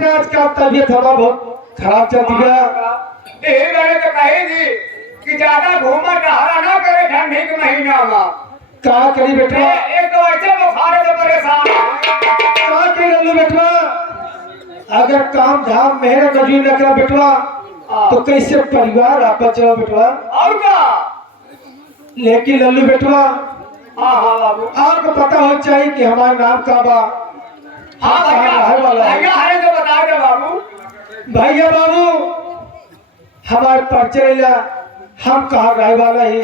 बाटे आज का तबीयत हवा बहुत खराब चलती है। यही मैंने तो कही थी कि ज्यादा घूमा टहरा ना करे ठंडी के महीना में। क्या करी बेटवा? एक तो ऐसे बुखार है तो परेशान क्या करी लल्लू बेटवा? अगर काम धाम मेहनत मजदूरी न करा बेटवा तो कैसे परिवार आपका चला बेटवा? और क्या? लेकिन लल्लू बेटवा हाँ हाँ बाबू, आपको पता हो चाहिए कि हमारा नाम का बा। हाँ भैया भैया है तो बता दे बाबू। भैया बाबू हमारे परिचय ला हम कहाँ रहे वाला ही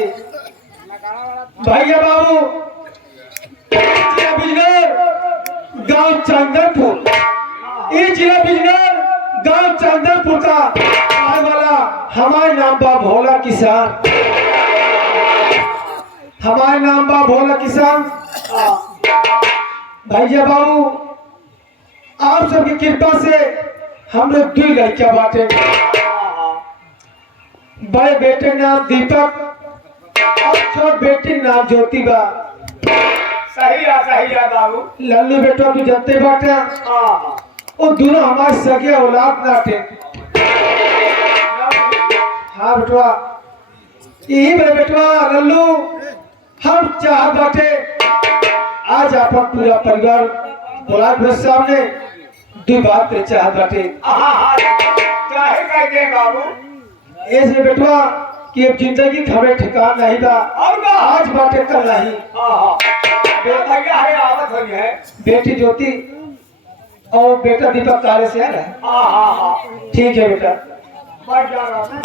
भैया बाबू जिला बिजनौर गांव चंदनपुर। ये जिला बिजनौर गांव चंदनपुर का आने वाला हमारे नाम बा भोला किसान। हमारे नाम बा भोला किसान। भैया बाबू आप सबकी कृपा से हम लोग 2 लड़कियां बांटे। बड़े बेटे नाम दीपक और छोट बेटी नाम ज्योति बा। सही है बाबू। लल्लू बेटा तू जानते बाटे वो दोनों हमारे सगे औलाद नाटे। हाँ बेटवा यही बड़े बेटवा लल्लू हम चाह बाटे आज अपन पूरा परिवार बुला घर सामने 2 बात पे चाह बाटे। चाहे कहते बाबू ऐसे बेटवा कि अब जिंदगी हमें ठिकान नहीं बा। और आज बाटे कल नहीं। भैया है आवत हुई है। बेटी ज्योति और बेटा दीपक काले से आ रहा है। ठीक है बेटा बढ़ जा रहा हूँ।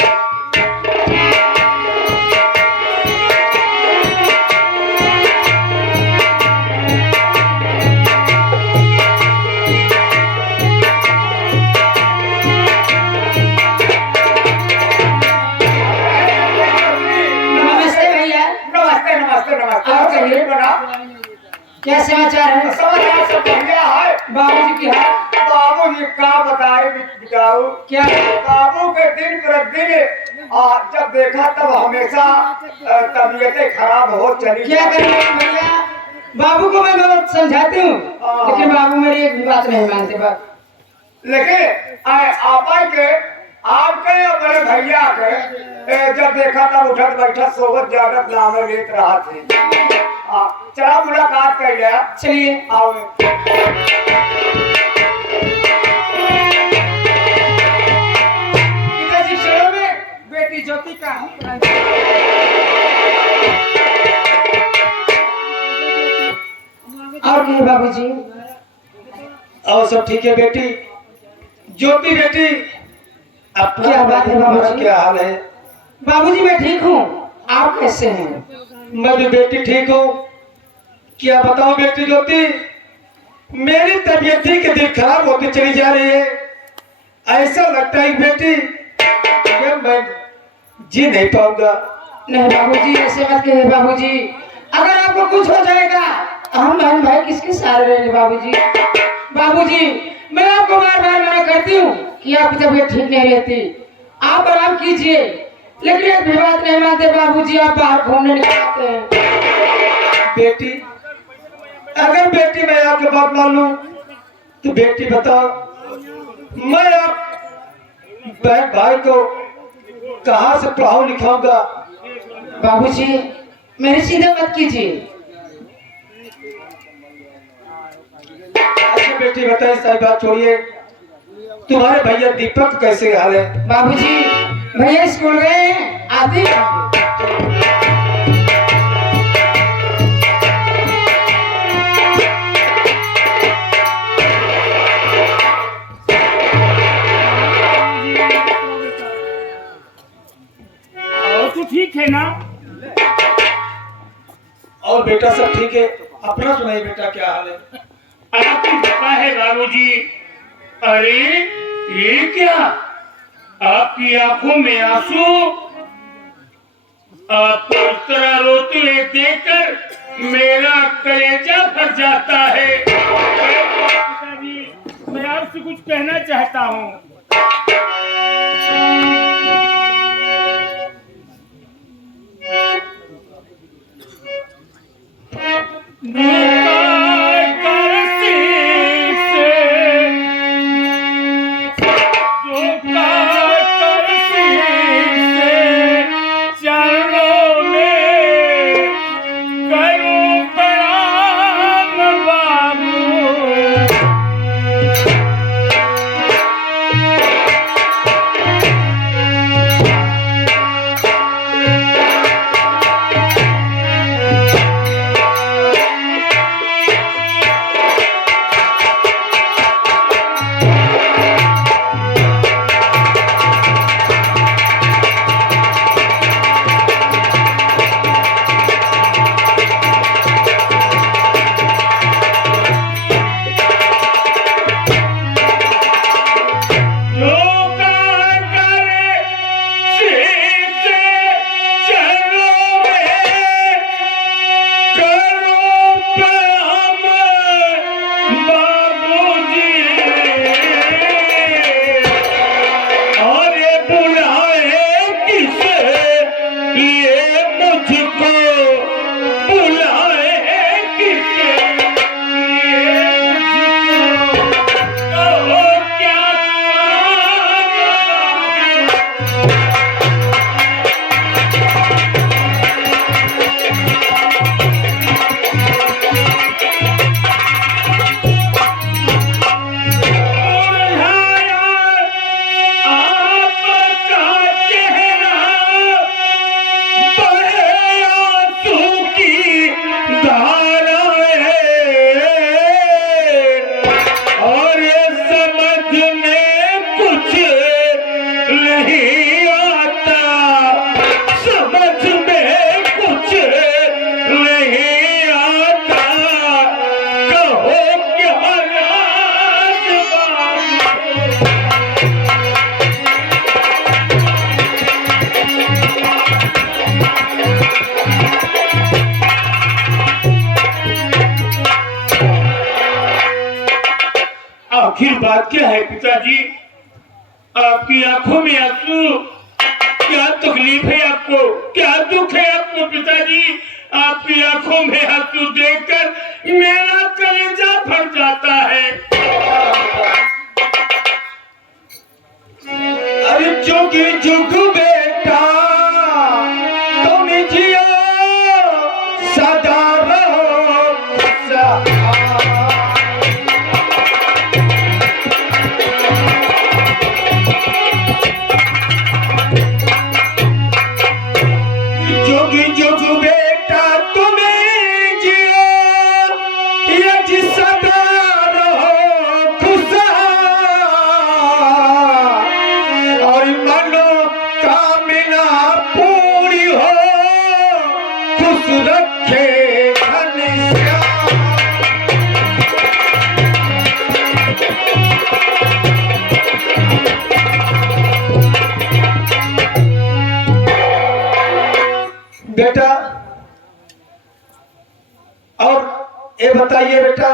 क्या समाचार है? समाचार सब बढ़िया है। बाबूजी की हाल? बाबूजी का बताए बिताऊ क्या? बाबू के दिन प्रतिदिन जब देखा तब हमेशा तबीयतें खराब हो चली। क्या करें भैया? बाबू को मैं बहुत समझाती हूँ लेकिन बाबू मेरी एक भी बात नहीं मानते। बात लेकिन आपके अपने भैया के जब देखा तब उठत बैठत सोबत जागत नाम लेत रहा थे। चला मुलाकात कर लिया। चलिए आओ। पिताजी चलो में बेटी ज्योति का और कहिए बाबूजी। और सब ठीक है बेटी ज्योति बेटी अब क्या बात है बाबूजी? क्या हाल है? बाबूजी मैं ठीक हूँ, आप कैसे हैं? मैं भी बेटी ठीक हूँ। क्या बताऊं बेटी ज्योति मेरी तबीयत ही के दिन खराब होती चली जा रही है। ऐसा लगता है बेटी कि मैं जी नहीं पाऊंगा। नहीं बाबूजी ऐसे मत कहिए बाबूजी। अगर आपको कुछ हो जाएगा हम बहन भाई किसके सहारे रहेंगे बाबूजी? बाबूजी मैं आपको बार बार मना करती हूँ कि आपकी तबीयत ठीक नहीं रहती, आप आराम कीजिए। लेकिन एक भी बात नहीं मानते बाबूजी, आप बाहर घूमने निकलते हैं। बेटी अगर बेटी मैं आपकी बात मान लूं तो बेटी बताओ मैं आप बहन भाई को कहां से पढ़ाऊं लिखाऊंगा? बाबूजी मेरी सीधे मत कीजिए। अच्छा बेटी बताइए सारी बात छोड़िए तुम्हारे भैया दीपक कैसे हाल है? बाबूजी भैया स्कूल गए हैं, आते हैं। ठीक है ना? और बेटा सब ठीक है? अपना सुनाइए बेटा क्या हाल है? आपको पता है बाबूजी? अरे ये क्या, आपकी आंखों में आंसू? आपको इस तरह रोते हुए देखकर मेरा कलेजा फट जाता है। पिताजी मैं आपसे कुछ कहना चाहता हूँ। बात क्या है पिताजी? आपकी आंखों में आंसू, क्या तकलीफ है आपको, क्या दुख है आपको पिताजी? आपकी आंखों में आंसू देखकर मेरा कलेजा फट जाता है। अरे जोगी जुग बेटा तुम जियो सदा रहो खुशहाल। जोगी जुग बेटा तुम जियो ये जी सदा रहो खुशहाल और मनो कामना पूरी हो खुश रखे घनश्याम। बेटा और ये बताइए बेटा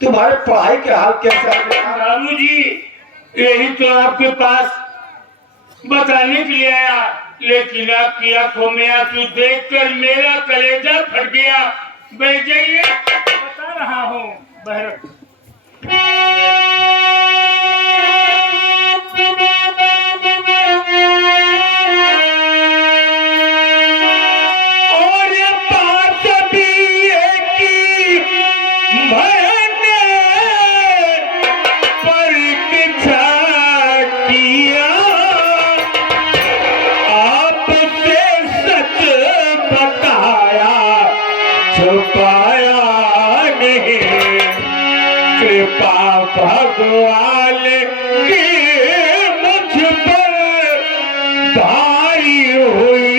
तुम्हारे पढ़ाई के हाल कैसा है बेटा? बाबू जी, यही तो आपके पास बताने के लिए आया, लेकिन आपकी आंखों में आंसू देखकर मेरा कलेजा फट गया। बैठ जाइए, बता रहा हूँ। बहरत और ये बात भी है कि मैंने परीक्षा किया आपसे सच बताया छुपाया नहीं कृपा भगवान की मुझ पर भारी हुई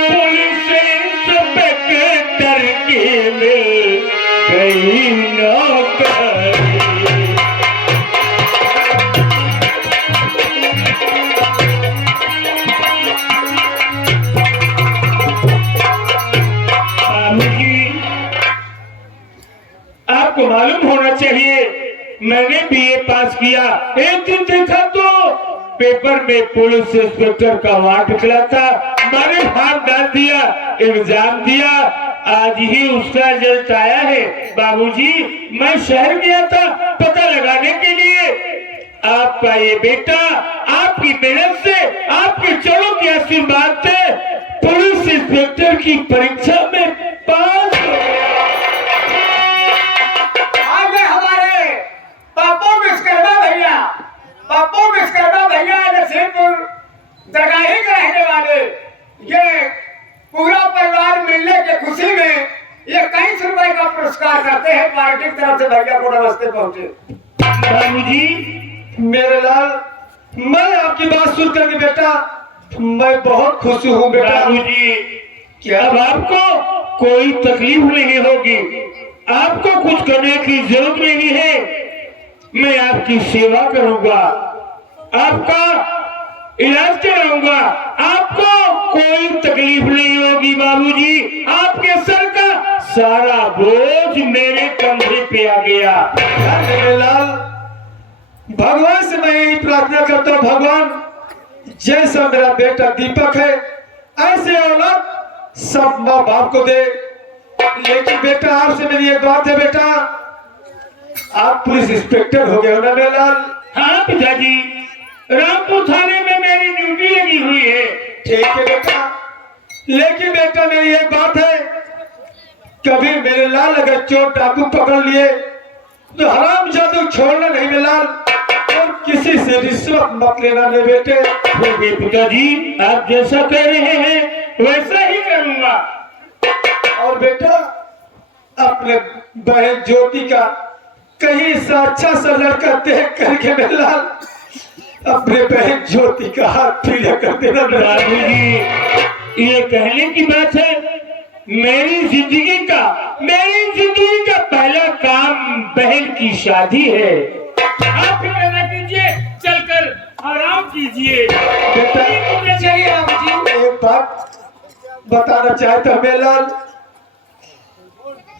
पुलिस इंस्पेक्टर की मिल गई नौकरी। आपको मालूम होना चाहिए मैंने बीए पास किया। एक दिन देखा तो पेपर में पुलिस इंस्पेक्टर का वार्ड निकला था। मैंने फॉर्म डाल दिया, एग्जाम दिया, आज ही उसका रिजल्ट आया है। बाबूजी, मैं शहर गया था पता लगाने के लिए। आपका ये बेटा आपकी मेहनत से, आपके चरणों के आशीर्वाद से पुलिस इंस्पेक्टर की परीक्षा में पास हो गया। पप्पू विश्वकर्मा भैया नसीबपुर जगाही के रहने वाले, ये पूरा परिवार मिलने के खुशी में ये कई सौ रुपए का पुरस्कार करते हैं पार्टी की तरफ से। भैया को नमस्ते पहुंचे। बाबूजी, मेरे लाल, मैं आपकी बात सुन करके बेटा मैं बहुत खुश हूँ बेटा। बाबूजी, क्या अब आपको कोई तकलीफ नहीं होगी, आपको कुछ करने की जरूरत नहीं है। मैं आपकी सेवा करूंगा, आपका इलाज कराऊंगा, आपको कोई तकलीफ नहीं होगी। बाबूजी, आपके सर का सारा बोझ मेरे कंधे पे आ गया। मेरे लाल, भगवान से मैं यही प्रार्थना करता हूँ, भगवान जैसा मेरा बेटा दीपक है ऐसे औलाद सब माँ बाप को दे। लेकिन बेटा आपसे मेरी एक बात है बेटा, आप पुलिस इंस्पेक्टर हो गए हो ना मेरे लाल? हाँ पिताजी, रामपुर थाने में मेरी ड्यूटी लगी हुई है। ठीक है बेटा, लेकिन बेटा मेरी एक बात है, कभी मेरे लाल अगर चोर डाकू पकड़ लिए तो हराम जादू छोड़ना नहीं मेरे लाल, और किसी से रिश्वत मत लेना मेरे बेटे। पिताजी, आप जैसा कह रहे हैं वैसा ही करूंगा। और बेटा अपने बहन ज्योति का कहीं सा अच्छा सा लड़का देख करके मेरे लाल अपने बहन ज्योति का हाथ पीला कर देना। बाबूजी, ये कहने की बात है, मेरी जिंदगी का पहला काम बहन की शादी है। आप फिक्र न कीजिए, चलकर आराम कीजिए। बेटा चलिए बाबूजी। एक बात बताना चाहता हूं मेरे लाल,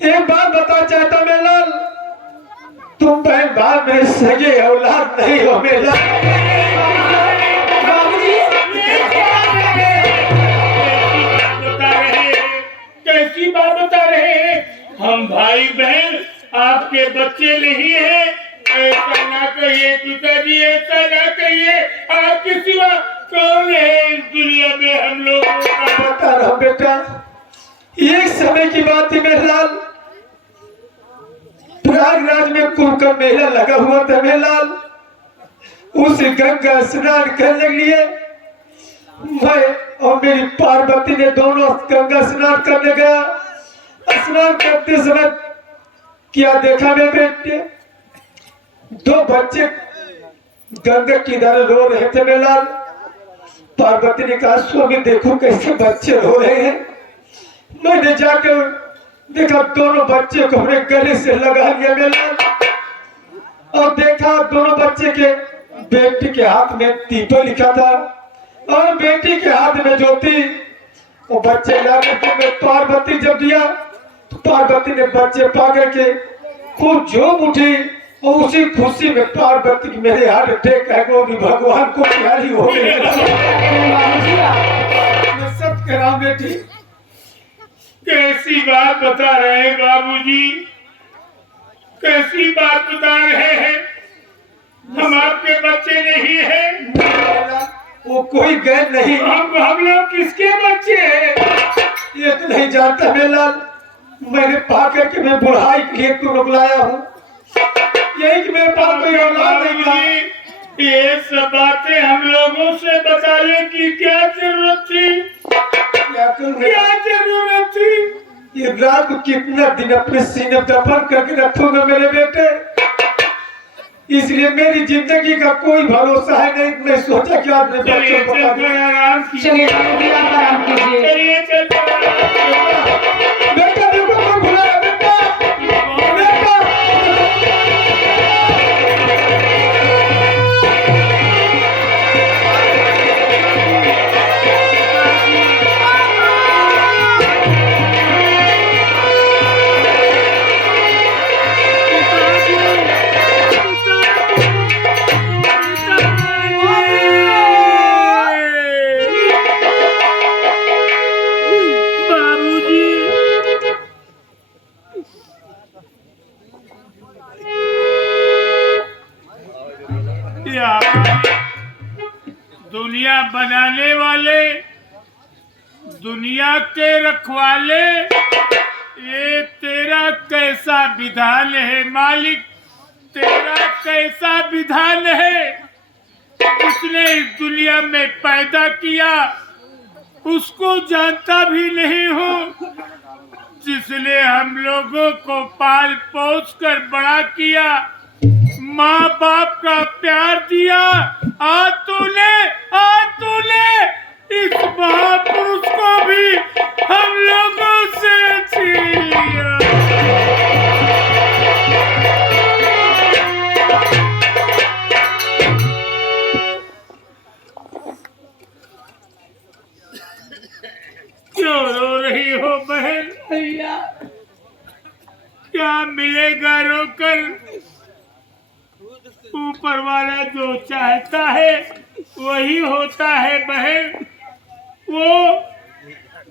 एक बात बताना चाहता हूं मेरे लाल, तुम बहन भाई मेरे सगे औलाद नहीं हो मेरा। कैसी बात बता रहे हैं? हम भाई बहन आपके बच्चे नहीं हैं। ऐसा ना कहिए पिताजी, ऐसा ना कहिए। आपके सिवा कौन है इस दुनिया में हम लोग? बता रहा हूं बेटा, एक समय की बात थी मेरे लाल, प्रयागराज में कुंभ का मेला लगा हुआ था मेरे लाल। उस गंगा स्नान करने के लिए मैं और मेरी पार्वती ने दोनों गंगा स्नान करने गया। स्नान करते समय क्या देखा मेरे बेटे, दो बच्चे गंगा किनारे रो रहे थे मेरे लाल। पार्वती ने कहा स्वामी देखो कैसे बच्चे रो रहे हैं। मैंने जाकर देखा दोनों बच्चे को अपने गले से लगा लिया मेरे लाल, और देखा दोनों बच्चे के बेटी के हाथ में दीपक लिखा था और बेटी के हाथ में ज्योति। वो बच्चे लाके मैं पार्वती जब दिया तो पार्वती ने बच्चे पा करके खूब झूम उठी, और उसी खुशी में पार्वती की मेरे हार्ट अटैक है वो भी भगवान को प्यारी हो गई। मैं सब कह रहा हूं बेटी। कैसी बात बता रहे हैं बाबूजी? कैसी बात बता रहे हैं? हम आपके बच्चे नहीं हैं। वो कोई गैर नहीं। हम लोग किसके बच्चे हैं? ये तो नहीं जानता मेरा। मैंने पा करके मैं बुढ़ाई के लिए तो बुलाया हूँ, यही कि मेरे पास कोई औलाद नहीं था। ये सब बातें हम लोगों से बताने की क्या जरूरत थी? क्या जरूरत थी? ये रात को कितना दिन अपने सीने दफन करके रखूंगा मेरे बेटे, इसलिए मेरी जिंदगी का कोई भरोसा है नहीं। मैं सोचा कि आप चलिए आराम कीजिए। आराम कीजिए। बेटा देखो कौन बुलाया बेटा। बेटा दुनिया बनाने वाले, दुनिया के रखवाले, ये तेरा कैसा विधान है मालिक? तेरा कैसा विधान है? जिसने इस दुनिया में पैदा किया उसको जानता भी नहीं हूँ, जिसने हम लोगों को पाल पोस कर बड़ा किया, माँ बाप का प्यार दिया, आज तूने इस महापुरुष को भी हम लोगों से छीन लिया। क्यों रो रही हो बहन? भैया क्या मिलेगा रोकर? ऊपर वाला जो चाहता है वही होता है बहन। वो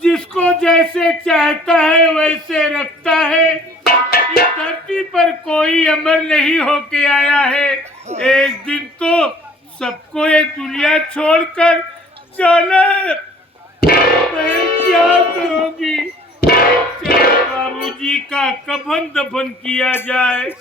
जिसको जैसे चाहता है वैसे रखता है। इस धरती पर कोई अमर नहीं होके आया है। एक दिन तो सबको ये दुनिया छोड़कर जाना है। बहन क्या करोगी? चलो बाबूजी का कफन दफन किया जाए।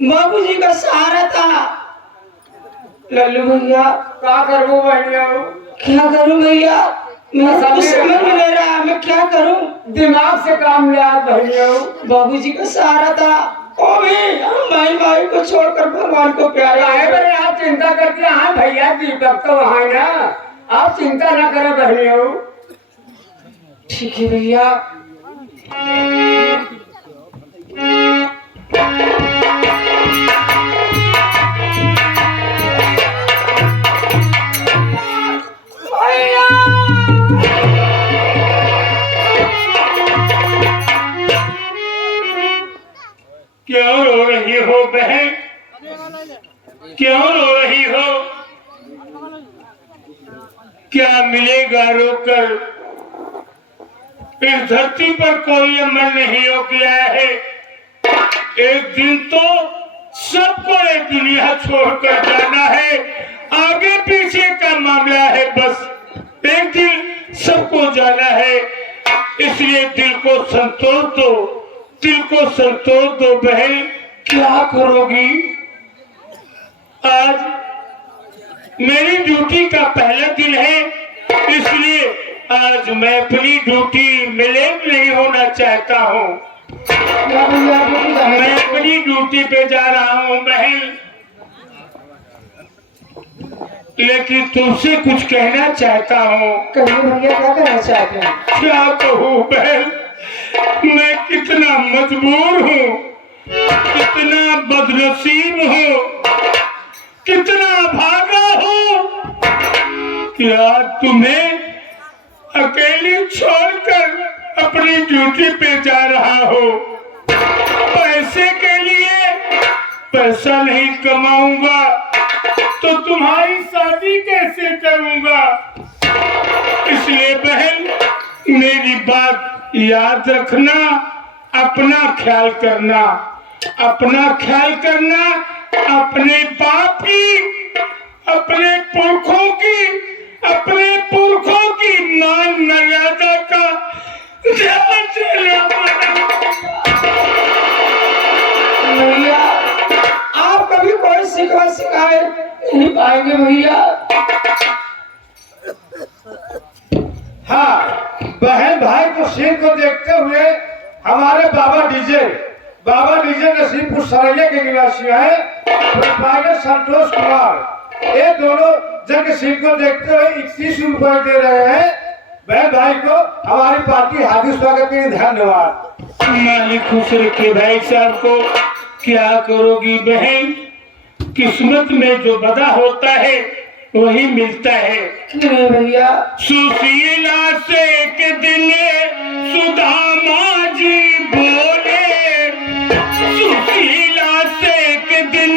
बाबूजी का सहारा था। लल्लू भैया क्या करूं भैया? क्या करूं भैया, मैं कुछ समझ में नहीं रहा, मैं क्या करूं। दिमाग से काम लिया भैया। बाबूजी का सहारा था, वो भी हम भाई भाई को छोड़कर भगवान को प्यारे। काहे बड़े आप चिंता करते हैं? हाँ भैया, दीपक तो वहाँ है ना, आप चिंता ना करें भैया। ठीक है भैया। क्यों रो रही हो बहन, क्यों रो रही हो? क्या मिलेगा रोकर? इस धरती पर कोई अमल नहीं हो गया है। एक दिन तो सबको ये दुनिया छोड़कर जाना है, आगे पीछे का मामला है, बस एक दिन सबको जाना है। इसलिए दिल को संतोष दो, दिल को संतोष दो बहन। क्या करोगी? आज मेरी ड्यूटी का पहला दिन है, इसलिए आज मैं अपनी ड्यूटी में लेट नहीं होना चाहता हूँ। मैं अपनी ड्यूटी पे जा रहा हूँ बहन, लेकिन तुमसे कुछ कहना चाहता हूँ। कहिए भैया, क्या कहना चाहते हैं? क्या कहूँ बहन, मैं कितना मजबूर हूँ, कितना बदनसीब हूँ, कितना भागा हूँ। क्या तुम्हें अकेली छोड़कर अपनी ड्यूटी पे जा रहा हो? पैसे के लिए पैसा नहीं कमाऊंगा तो तुम्हारी शादी कैसे करूंगा? इसलिए बहन मेरी बात याद रखना, अपना ख्याल करना, अपना ख्याल करना, अपने बाप की, अपने पुरखों की मान मर्यादा का ध्यान देना। भैया आप कभी कोई शिकवा शिकायत नहीं पाएंगे भैया। हाँ, बहन भाई को सीन को देखते हुए हमारे बाबा डीजे नसीबपुर सरैया के निवासी हैं, प्रोप्राइटर संतोष कुमार। ये दोनों जन सीन को देखते हुए 31 रुपए दे रहे हैं। बहन भाई को हमारी पार्टी हार्दिक स्वागत के लिए धन्यवाद। मालिक खुश रखे भाई साहब को। क्या करोगी बहन, किस्मत में जो बदा होता है वही मिलता है। नहीं भैया, सुशीला से एक दिन सुदामा जी बोले, सुशीला से एक दिन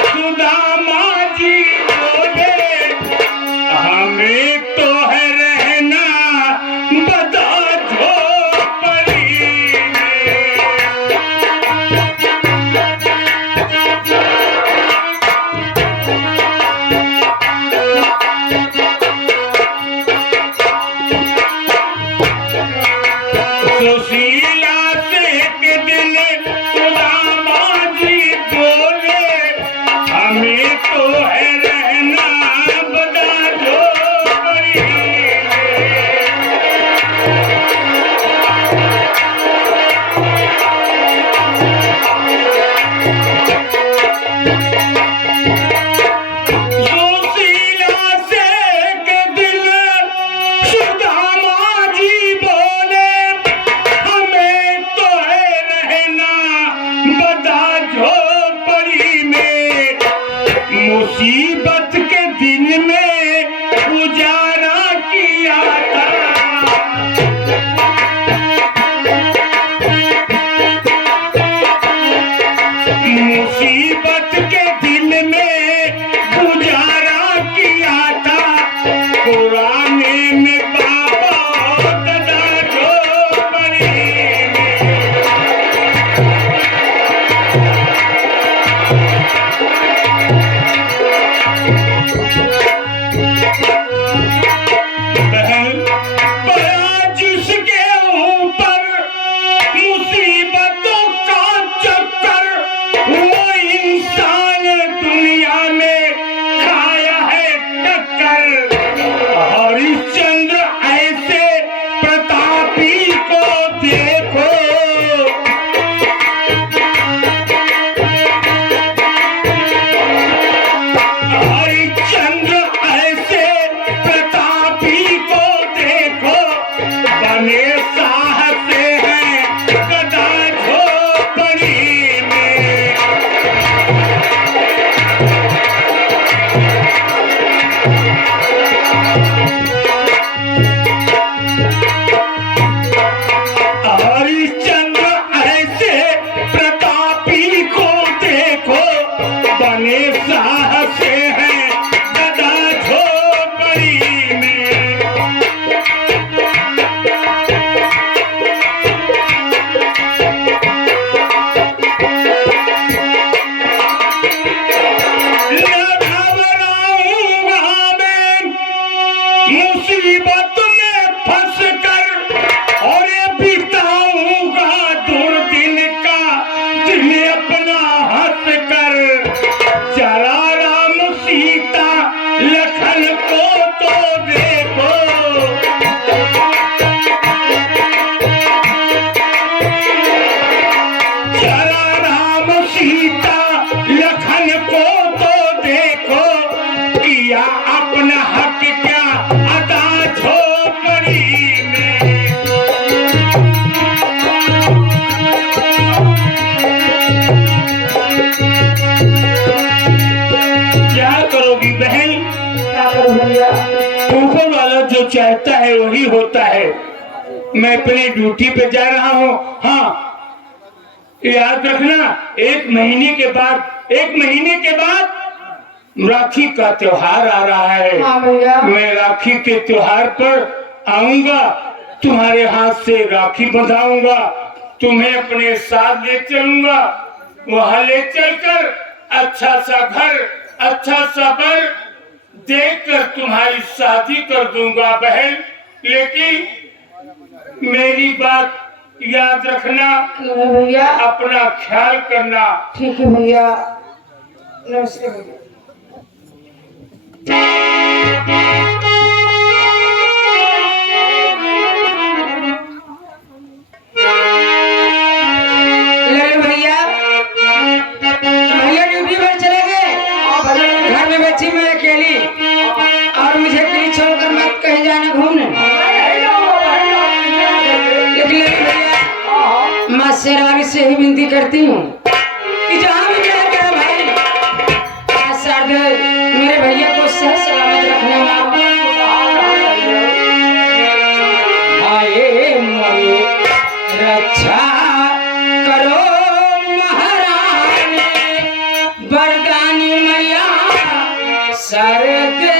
सुदामा जी बोले, हमें तो है रहना बता झोपड़ी में। सुशीला से एक दिन सुदामा जी बोले, हमें तो है रहना बता झोपड़ी में। सुशीला से एक दिन सुदामा जी बोले, हमें तो है रहना बता झोपड़ी में। मुसीबत के दिन में गुजारा किया था, मुसीबत के दिन में गुजारा किया था। पुराने में बाबा दादा झोपड़ी में। बहन बड़ा जिसके ऊपर मुसीबतों का चक्कर चाहता है वही होता है। मैं अपनी ड्यूटी पे जा रहा हूँ। हाँ, याद रखना, एक महीने के बाद राखी का त्योहार आ रहा है। हाँ भैया। मैं राखी के त्योहार पर आऊंगा, तुम्हारे हाथ से राखी बंधाऊंगा, तुम्हें अपने साथ ले चलूंगा। वहां ले चलकर अच्छा सा घर, अच्छा सा बर देखकर तुम्हारी शादी कर दूंगा बहन। लेकिन मेरी बात याद रखना, भैया। अपना ख्याल करना। ठीक है भैया, नमस्ते भैया। ले भैया, भैया ड्यूटी पर चले गए, घर में बच्ची मैं अकेली, और मुझे कहीं छोड़कर मत कहीं जाना घूमने। लेकिन भैया, माँ शेरानी से ही विनती करती हूँ कि जहाँ भी मेरा मेरा भाई साथ मेरे भैया को सही सलामत रखने वाला आए मोरे रक्षा करो महारानी, वरदानी मैया सरदे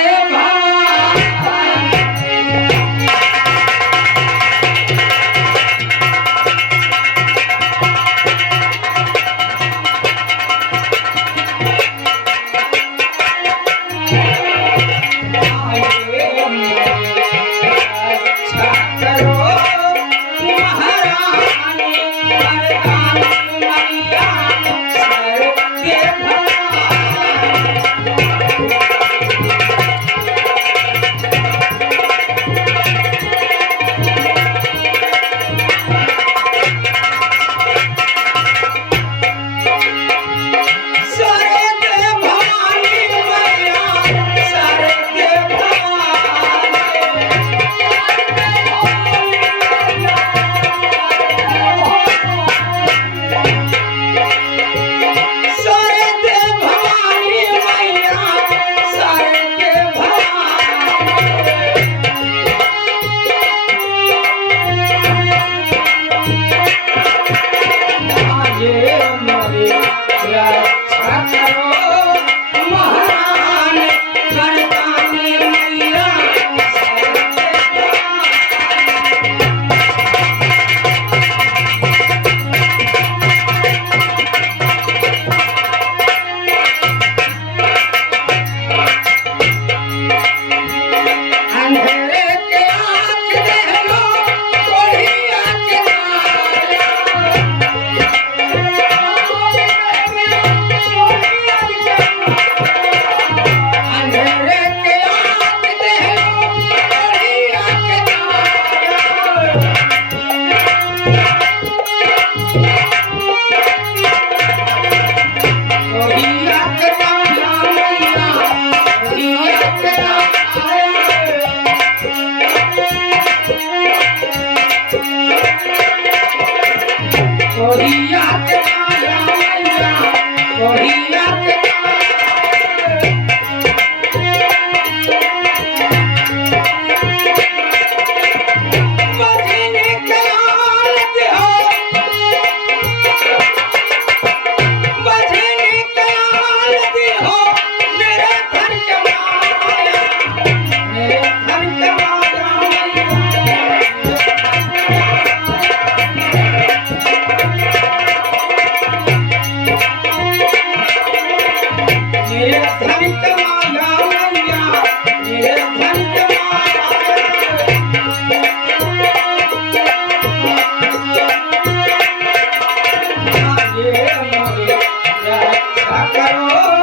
करो